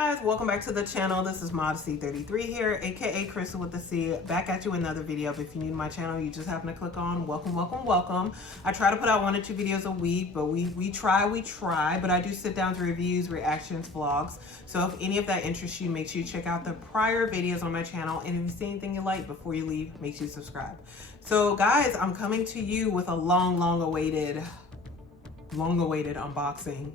guys, welcome back to the channel. This is Modesty33 here, aka Crystal with the C, back at you with another video. But if you're new to my channel, you just happen to click on welcome. I try to put out 1 or 2 videos a week, but we try, but I do sit down to reviews, reactions, vlogs. So if any of that interests you, make sure you check out the prior videos on my channel, and if you see anything you like before you leave, make sure you subscribe. So guys, I'm coming to you with a long awaited unboxing.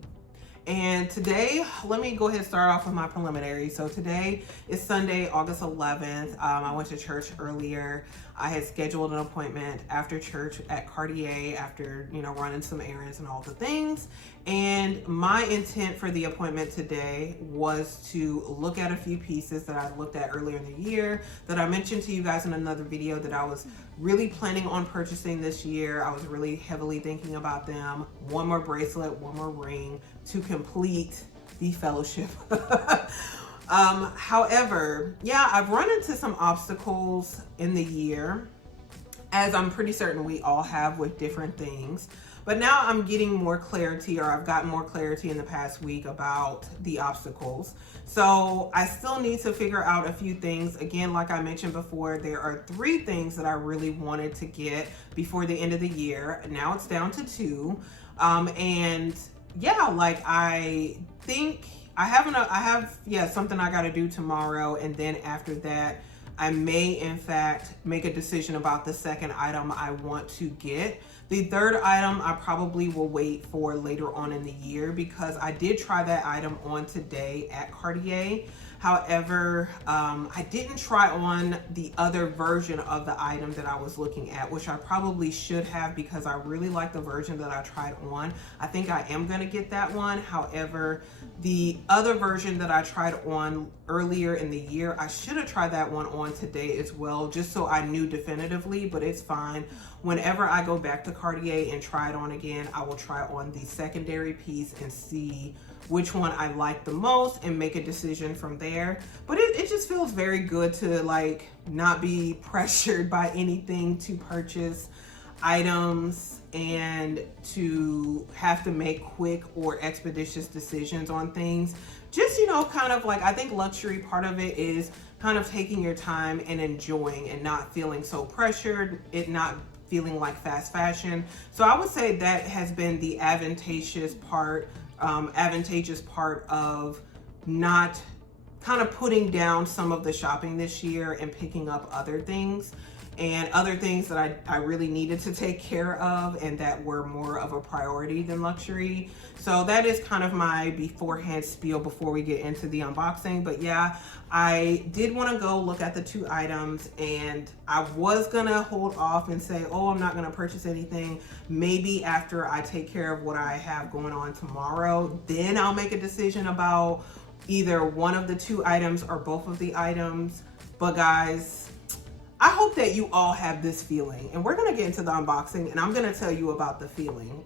And today, let me go ahead and start off with my preliminary. So today is Sunday, August 11th. I went to church earlier. I had scheduled an appointment after church at Cartier after, running some errands and all the things. And my intent for the appointment today was to look at a few pieces that I looked at earlier in the year that I mentioned to you guys in another video that I was really planning on purchasing this year. I was really heavily thinking about them. 1 more bracelet, 1 more ring to complete the fellowship. However, yeah, I've run into some obstacles in the year, as I'm pretty certain we all have with different things. But now I'm getting more clarity, or I've gotten more clarity in the past week about the obstacles. So I still need to figure out a few things. Again, like I mentioned before, there are 3 things that I really wanted to get before the end of the year. Now it's down to 2. And yeah, like I think I have something I got to do tomorrow. And then after that, I may in fact make a decision about the second item I want to get. The third item I probably will wait for later on in the year, because I did try that item on today at Cartier. However, I didn't try on the other version of the item that I was looking at, which I probably should have, because I really like the version that I tried on. I think I am going to get that one. However, the other version that I tried on earlier in the year, I should have tried that one on today as well, just so I knew definitively, but it's fine. Whenever I go back to Cartier and try it on again, I will try on the secondary piece and see which one I like the most and make a decision from there. But it just feels very good to like not be pressured by anything to purchase items and to have to make quick or expeditious decisions on things. Just, kind of like, I think luxury part of it is kind of taking your time and enjoying and not feeling so pressured, it not feeling like fast fashion. So I would say that has been the advantageous part of not kind of putting down some of the shopping this year and picking up other things that I really needed to take care of and that were more of a priority than luxury. So that is kind of my beforehand spiel before we get into the unboxing. But yeah, I did want to go look at the 2 items, and I was gonna hold off and say, oh, I'm not gonna purchase anything. Maybe after I take care of what I have going on tomorrow, then I'll make a decision about either one of the 2 items or both of the items. But guys, I hope that you all have this feeling, and we're gonna get into the unboxing, and I'm gonna tell you about the feeling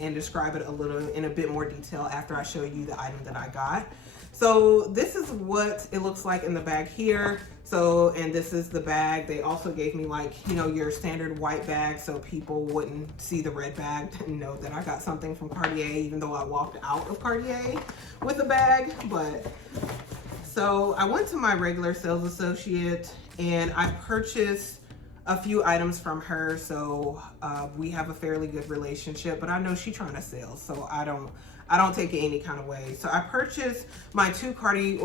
and describe it in a bit more detail after I show you the item that I got. So this is what it looks like in the bag here. So, and this is the bag. They also gave me like, your standard white bag, so people wouldn't see the red bag and know that I got something from Cartier, even though I walked out of Cartier with a bag. But so I went to my regular sales associate and I purchased a few items from her. So we have a fairly good relationship, but I know she's trying to sell, so I don't take it any kind of way. So I purchased my 2 Cartier,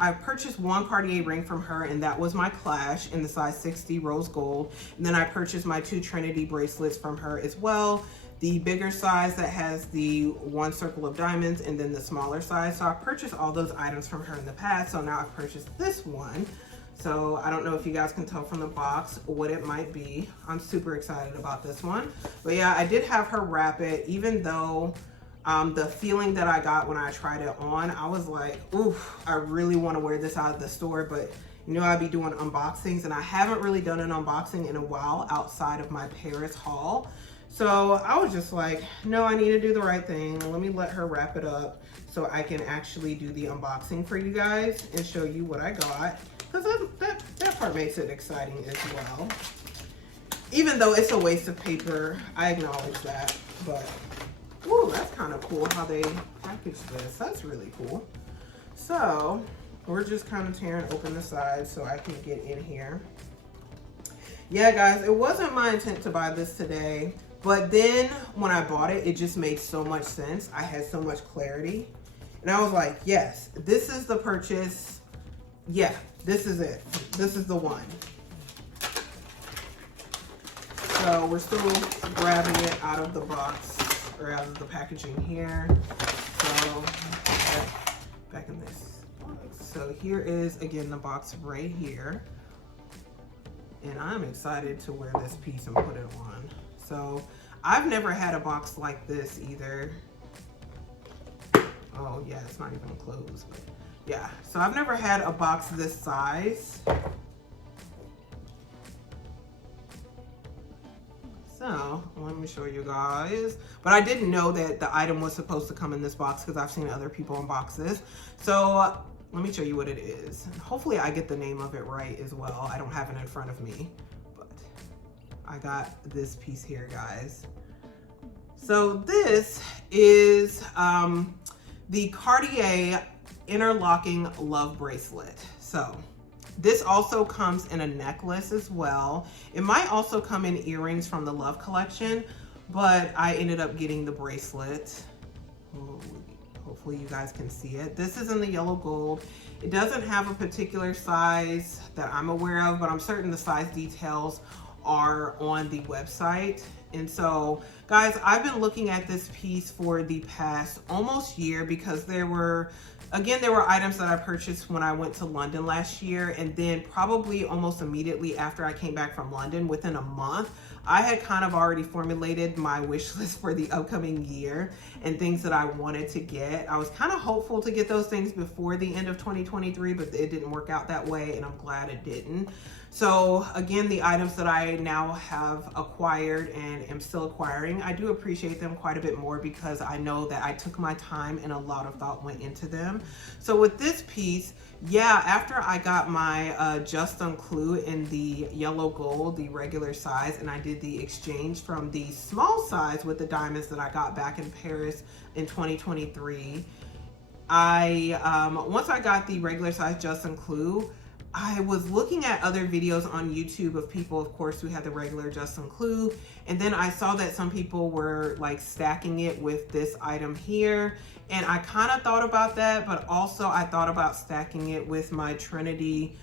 I purchased 1 Cartier ring from her, and that was my Clash in the size 60 rose gold. And then I purchased my 2 Trinity bracelets from her as well. The bigger size that has the 1 circle of diamonds, and then the smaller size. So I purchased all those items from her in the past. So now I've purchased this one. So I don't know if you guys can tell from the box what it might be. I'm super excited about this one. But yeah, I did have her wrap it, even though the feeling that I got when I tried it on, I was like, oof, I really want to wear this out of the store. But I'd be doing unboxings, and I haven't really done an unboxing in a while outside of my Paris haul. So I was just like, no, I need to do the right thing. Let me let her wrap it up so I can actually do the unboxing for you guys and show you what I got. Because that part makes it exciting as well. Even though it's a waste of paper, I acknowledge that. But, ooh, that's kind of cool how they package this. That's really cool. So we're just kind of tearing open the sides so I can get in here. Yeah, guys, it wasn't my intent to buy this today, but then when I bought it, it just made so much sense. I had so much clarity, and I was like, yes, this is the purchase. Yeah, this is it. This is the one. So we're still grabbing it out of the box, or out of the packaging here. So back in this box. So here is, again, the box right here. And I'm excited to wear this piece and put it on. So I've never had a box like this either. Oh yeah, it's not even closed, but yeah. So I've never had a box this size. So let me show you guys. But I didn't know that the item was supposed to come in this box because I've seen other people unbox this. So let me show you what it is. Hopefully I get the name of it right as well. I don't have it in front of me, but I got this piece here, guys. So this is the Cartier interlocking love bracelet. So this also comes in a necklace as well. It might also come in earrings from the Love collection, but I ended up getting the bracelet. Ooh, hopefully you guys can see it. This is in the yellow gold. It doesn't have a particular size that I'm aware of, but I'm certain the size details are on the website. And so, guys, I've been looking at this piece for the past almost year because there were items that I purchased when I went to London last year, and then probably almost immediately after I came back from London, within a month, I had kind of already formulated my wish list for the upcoming year and things that I wanted to get. I was kind of hopeful to get those things before the end of 2023, but it didn't work out that way, and I'm glad it didn't. So again, the items that I now have acquired and am still acquiring, I do appreciate them quite a bit more because I know that I took my time and a lot of thought went into them. So with this piece, yeah, after I got my Just Unclue in the yellow gold, the regular size, and I did the exchange from the small size with the diamonds that I got back in Paris in 2023, once I got the regular size Just Unclue, I was looking at other videos on YouTube of people, of course, who had the regular Just Unclue, and then I saw that some people were like stacking it with this item here, and I kind of thought about that, but also I thought about stacking it with my Trinity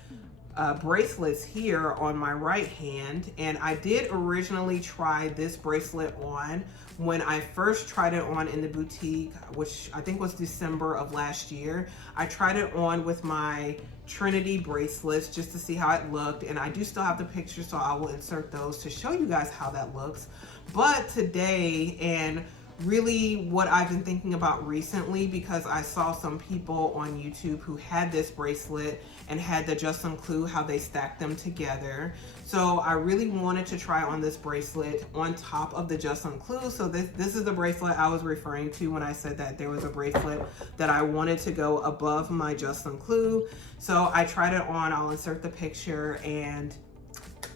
bracelets here on my right hand. And I did originally try this bracelet on when I first tried it on in the boutique, which I think was December of last year. I tried it on with my Trinity bracelets just to see how it looked, and I do still have the pictures, so I will insert those to show you guys how that looks. But today, and really what I've been thinking about recently, because I saw some people on YouTube who had this bracelet and had the Just Unclue, how they stacked them together. So I really wanted to try on this bracelet on top of the Just Unclue. So this is the bracelet I was referring to when I said that there was a bracelet that I wanted to go above my Just Unclue. So I tried it on, I'll insert the picture, and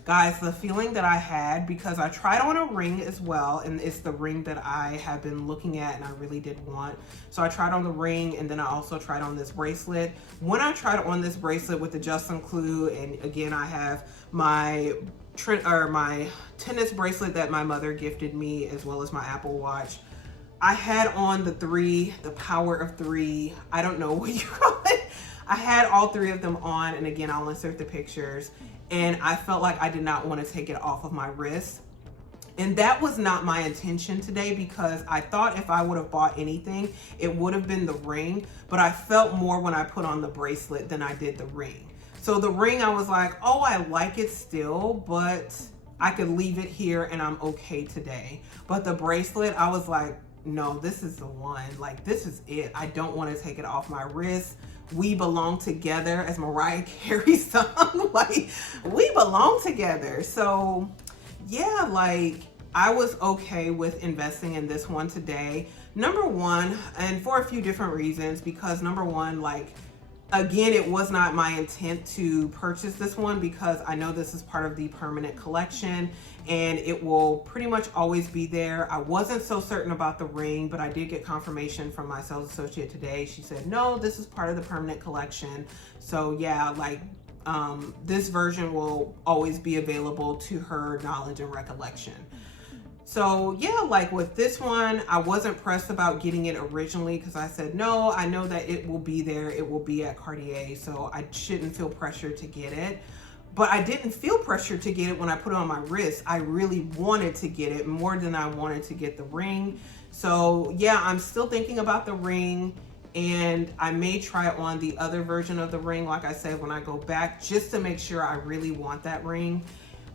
guys, the feeling that I had, because I tried on a ring as well, and it's the ring that I have been looking at and I really did want. So I tried on the ring, and then I also tried on this bracelet. When I tried on this bracelet with the Just Unclue, and again, I have my tennis bracelet that my mother gifted me, as well as my Apple Watch. I had on the power of three, I don't know what you call it. I had all three of them on, and again, I'll insert the pictures. And I felt like I did not want to take it off of my wrist. And that was not my intention today, because I thought if I would have bought anything, it would have been the ring. But I felt more when I put on the bracelet than I did the ring. So the ring, I was like, oh, I like it still, but I could leave it here and I'm okay today. But the bracelet, I was like, no, this is the one. Like, this is it. I don't want to take it off my wrist. We belong together, as Mariah Carey's song. Like, we belong together. So yeah, like, I was okay with investing in this one today. Number one, and for a few different reasons, because number one, like, Again, it was not my intent to purchase this one because I know this is part of the permanent collection and it will pretty much always be there. I wasn't so certain about the ring, but I did get confirmation from my sales associate today. She said, no, this is part of the permanent collection. So yeah, like this version will always be available to her knowledge and recollection. So yeah, like with this one, I wasn't pressed about getting it originally because I said, no, I know that it will be there. It will be at Cartier, so I shouldn't feel pressure to get it. But I didn't feel pressure to get it when I put it on my wrist. I really wanted to get it more than I wanted to get the ring. So yeah, I'm still thinking about the ring, and I may try on the other version of the ring, like I said, when I go back, just to make sure I really want that ring.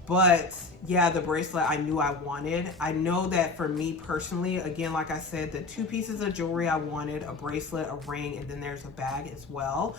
But yeah, the bracelet I knew I wanted. I know that for me personally, again, like I said, the 2 pieces of jewelry I wanted, a bracelet, a ring, and then there's a bag as well.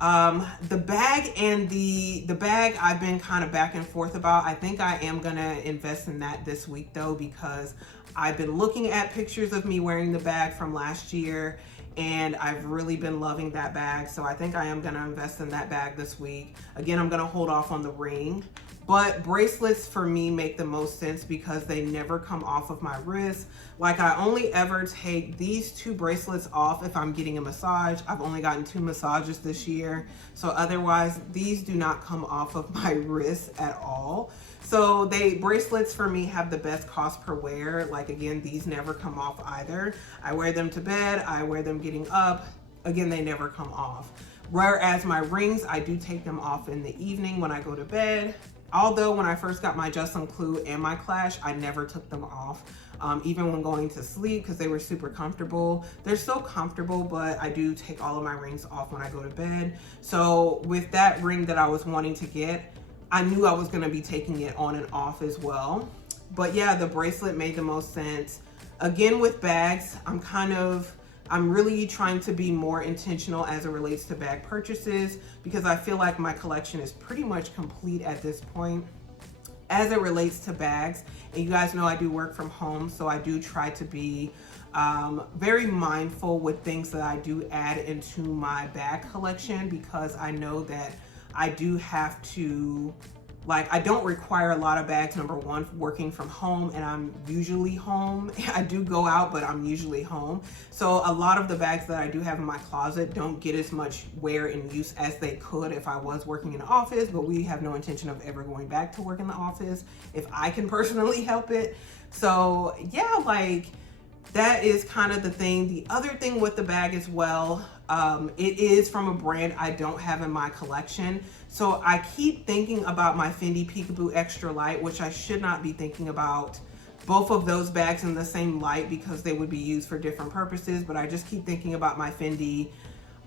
The bag and the bag I've been kind of back and forth about. I think I am gonna invest in that this week though, because I've been looking at pictures of me wearing the bag from last year and I've really been loving that bag. So I think I am gonna invest in that bag this week. Again, I'm gonna hold off on the ring. But bracelets for me make the most sense because they never come off of my wrist. Like I only ever take these 2 bracelets off if I'm getting a massage. I've only gotten 2 massages this year. So otherwise, these do not come off of my wrist at all. So bracelets for me have the best cost per wear. Like again, these never come off either. I wear them to bed, I wear them getting up. Again, they never come off. Whereas my rings, I do take them off in the evening when I go to bed. Although when I first got my Justin Clue and my Clash, I never took them off, even when going to sleep, because they were super comfortable. They're so comfortable, but I do take all of my rings off when I go to bed. So with that ring that I was wanting to get, I knew I was gonna be taking it on and off as well. But yeah, the bracelet made the most sense. Again, with bags, I'm really trying to be more intentional as it relates to bag purchases because I feel like my collection is pretty much complete at this point as it relates to bags. And you guys know I do work from home, so I do try to be very mindful with things that I do add into my bag collection because I know that I do have to, like, I don't require a lot of bags, number one, working from home, and I'm usually home. I do go out, but I'm usually home. So a lot of the bags that I do have in my closet don't get as much wear and use as they could if I was working in an office, but we have no intention of ever going back to work in the office if I can personally help it. So yeah, like, that is kind of the thing. The other thing with the bag as well, it is from a brand I don't have in my collection. So I keep thinking about my Fendi Peekaboo Extra Light, which I should not be thinking about both of those bags in the same light because they would be used for different purposes. But I just keep thinking about my Fendi.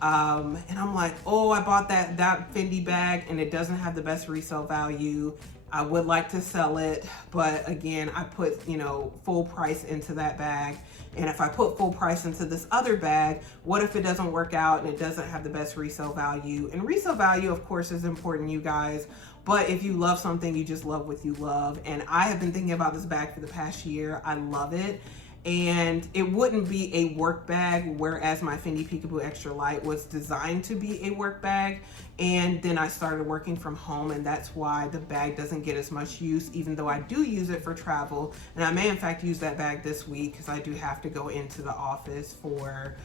And I'm like, oh, I bought that Fendi bag and it doesn't have the best resale value. I would like to sell it, but again, I put, full price into that bag. And if I put full price into this other bag, what if it doesn't work out and it doesn't have the best resale value? And resale value, of course, is important, you guys. But if you love something, you just love what you love. And I have been thinking about this bag for the past year. I love it. And it wouldn't be a work bag, whereas my Fendi Peekaboo Extra Light was designed to be a work bag. And then I started working from home, and that's why the bag doesn't get as much use, even though I do use it for travel. And I may in fact use that bag this week because I do have to go into the office for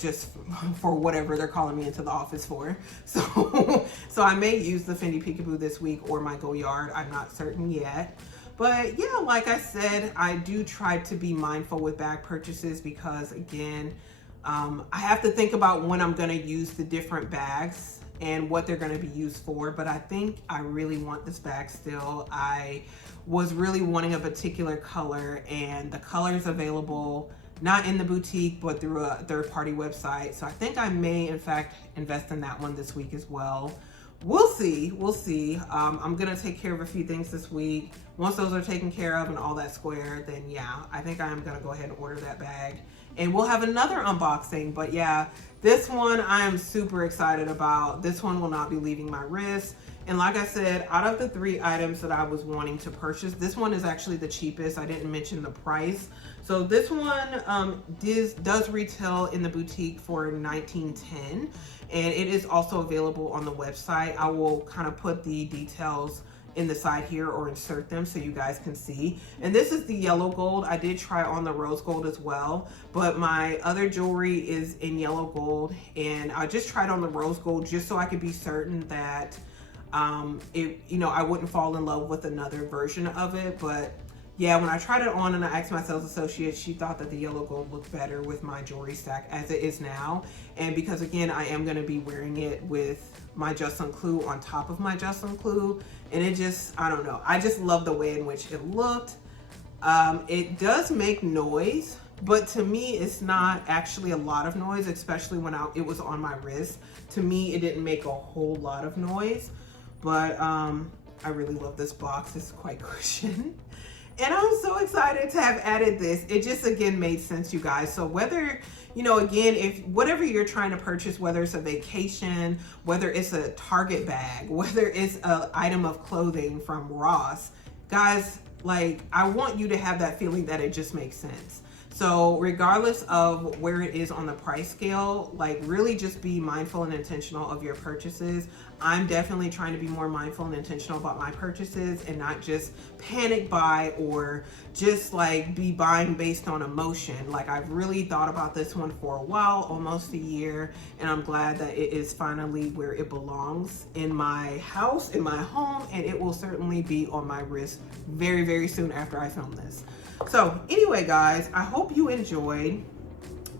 just for whatever they're calling me into the office for. So I may use the Fendi Peekaboo this week or my Go Yard. I'm not certain yet. But yeah, like I said, I do try to be mindful with bag purchases because, again, I have to think about when I'm going to use the different bags and what they're going to be used for. But I think I really want this bag still. I was really wanting a particular color, and the color is available not in the boutique, but through a third-party website. So I think I may, in fact, invest in that one this week as well. We'll see. I'm gonna take care of a few things this week. Once those are taken care of and all that square, then yeah, I think I am gonna go ahead and order that bag. And we'll have another unboxing. But yeah, this one I am super excited about. This one will not be leaving my wrist. And like I said, out of the 3 items that I was wanting to purchase, this one is actually the cheapest. I didn't mention the price. So this one does retail in the boutique for $19.10. and it is also available on the website. I will kind of put the details in the side here or insert them so you guys can see. And this is the yellow gold. I did try on the rose gold as well, but my other jewelry is in yellow gold, and I just tried on the rose gold just so I could be certain that I wouldn't fall in love with another version of it. But yeah, when I tried it on and I asked my sales associate, she thought that the yellow gold looked better with my jewelry stack as it is now. And because again, I am going to be wearing it with my Justin Clou on top of my Justin Clou, and it just, I don't know, I just love the way in which it looked. It does make noise, but to me it's not actually a lot of noise, especially when it was on my wrist. To me, it didn't make a whole lot of noise, but I really love this box. It's quite cushioned. And I'm so excited to have added this. It just, again, made sense, you guys. So whether, again, if whatever you're trying to purchase, whether it's a vacation, whether it's a Target bag, whether it's an item of clothing from Ross, guys, like, I want you to have that feeling that it just makes sense. So regardless of where it is on the price scale, like, really just be mindful and intentional of your purchases. I'm definitely trying to be more mindful and intentional about my purchases and not just panic buy or just like be buying based on emotion. Like, I've really thought about this one for a while, almost a year, and I'm glad that it is finally where it belongs, in my house, in my home, and it will certainly be on my wrist very, very soon after I film this. So anyway, guys, I hope you enjoyed.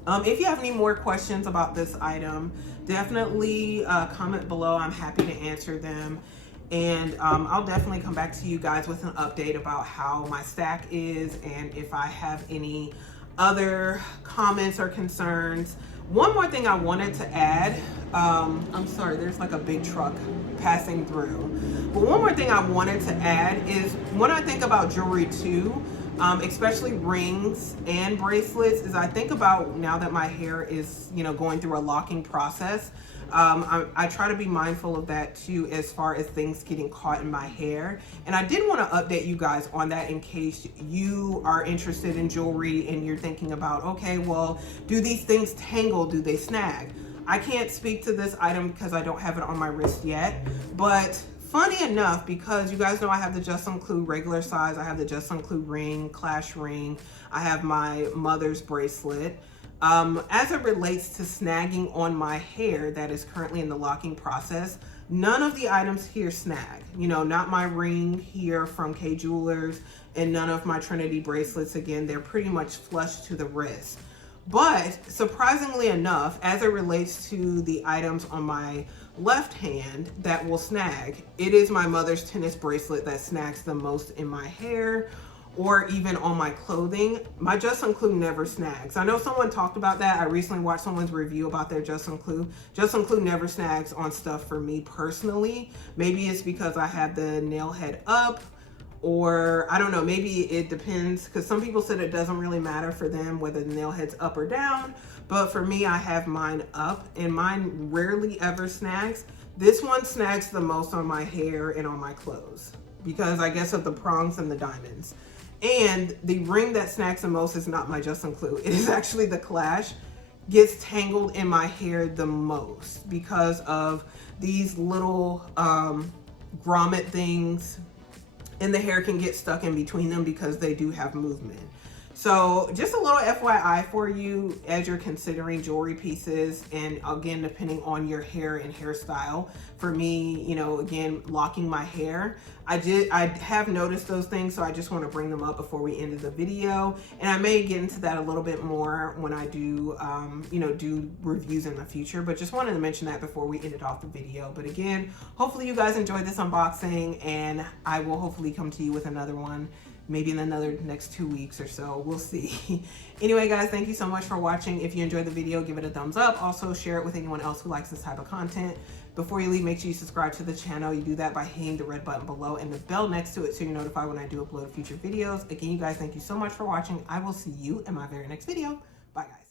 If you have any more questions about this item, definitely comment below. I'm happy to answer them. And I'll definitely come back to you guys with an update about how my stack is and if I have any other comments or concerns. One more thing I wanted to add, I'm sorry, there's like a big truck passing through. But one more thing I wanted to add is when I think about jewelry too, especially rings and bracelets, is I think about, now that my hair is, going through a locking process, I try to be mindful of that too, as far as things getting caught in my hair. And I did want to update you guys on that in case you are interested in jewelry and you're thinking about, okay, well, do these things tangle? Do they snag? I can't speak to this item because I don't have it on my wrist yet, but funny enough, because you guys know I have the Justin Clou regular size, I have the Justin Clou ring, clash ring, I have my mother's bracelet. As it relates to snagging on my hair that is currently in the locking process, none of the items here snag. Not my ring here from K Jewelers, and none of my Trinity bracelets. Again, they're pretty much flush to the wrist. But surprisingly enough, as it relates to the items on my left hand that will snag, it is my mother's tennis bracelet that snags the most in my hair or even on my clothing. My Justin Clou never snags. I know someone talked about that. I recently watched someone's review about their Justin Clou. Justin Clou never snags on stuff for me personally. Maybe it's because I have the nail head up, or I don't know, maybe it depends, because some people said it doesn't really matter for them whether the nail head's up or down, but for me, I have mine up and mine rarely ever snags. This one snags the most on my hair and on my clothes because I guess of the prongs and the diamonds. And the ring that snags the most is not my Justin Clou. It is actually the clash. Gets tangled in my hair the most because of these little grommet things, and the hair can get stuck in between them because they do have movement. So just a little FYI for you as you're considering jewelry pieces, and again, depending on your hair and hairstyle. For me, again, locking my hair, I have noticed those things, so I just want to bring them up before we end the video. And I may get into that a little bit more when I do, do reviews in the future, but just wanted to mention that before we ended off the video. But again, hopefully you guys enjoyed this unboxing, and I will hopefully come to you with another one maybe in another next 2 weeks or so. We'll see. Anyway, guys, thank you so much for watching. If you enjoyed the video, give it a thumbs up. Also, share it with anyone else who likes this type of content. Before you leave, make sure you subscribe to the channel. You do that by hitting the red button below and the bell next to it so you're notified when I do upload future videos. Again, you guys, thank you so much for watching. I will see you in my very next video. Bye, guys.